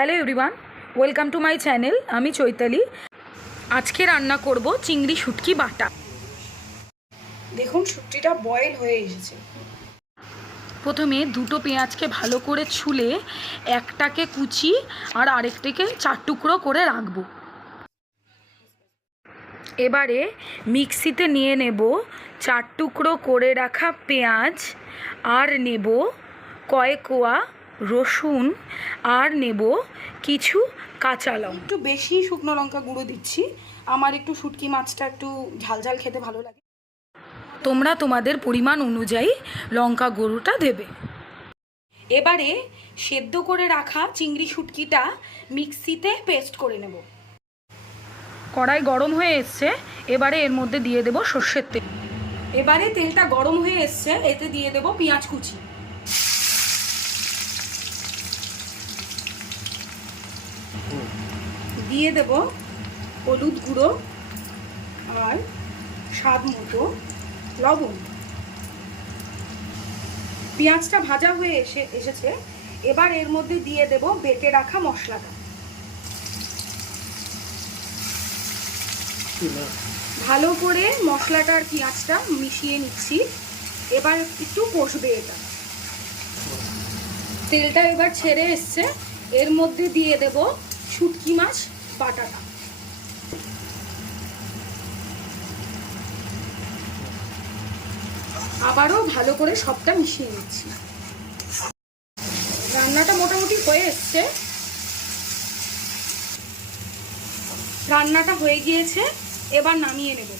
Hello everyone, welcome to my channel. আমি চৈতালি। আজকে রান্না করব চিংড়ি শুটকি বাটা। দেখুন শুটকিটা বয়েল হয়ে এসেছে। প্রথমে দুটো পেঁয়াজকে ভালো করে ছুলে একটাকে কুচি আর আরেকটাকে 4 টুকরো করে রাখবো। এবারে মিক্সিতে নিয়ে নেব 4 টুকরো করে রাখা পেঁয়াজ, আর নেব কয়েক কোয়া রসুন, আর নেব কিছু কাঁচা লঙ্কা। একটু বেশি শুকনো লঙ্কা গুঁড়ো দিচ্ছি, আমার একটু শুটকি মাছটা একটু ঝালঝাল খেতে ভালো লাগে। তোমরা তোমাদের পরিমাণ অনুযায়ী লঙ্কা গুঁড়োটা দেবে। এবারে সেদ্ধ করে রাখা চিংড়ি শুটকিটা মিক্সিতে পেস্ট করে নেব। কড়াই গরম হয়ে এসছে, এবারে এর মধ্যে দিয়ে দেব সর্ষের তেল। এবারে তেলটা গরম হয়ে এসছে, এতে দিয়ে দেব পেঁয়াজ কুচি। দিয়ে দেব হলুদ গুঁড়ো আর স্বাদ মতো লবণ। পেঁয়াজটা ভাজা হয়ে এসেছে, এবার এর মধ্যে দিয়ে দেব বেটে রাখা মশলাটা। ভালো করে মশলাটা আর পেঁয়াজটা মিশিয়ে নিচ্ছি। এবার একটু কষবে এটা। তেলটা এবার ছেড়ে এসছে, এর মধ্যে দিয়ে দেব শুটকি মাছ বাটাটা। আবারও ভালো করে সবটা মিশিয়ে নিচ্ছি। রান্নাটা মোটামুটি হয়ে এসছে। রান্নাটা হয়ে গিয়েছে, এবার নামিয়ে নেব।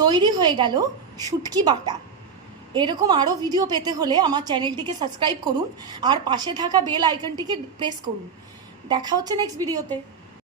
তৈরি হয়ে গেল শুটকি বাটা। এরকম আরও ভিডিও পেতে হলে আমার চ্যানেলটিকে সাবস্ক্রাইব করুন আর পাশে থাকা বেল আইকনটিকে প্রেস করুন। দেখা হচ্ছে নেক্সট ভিডিওতে।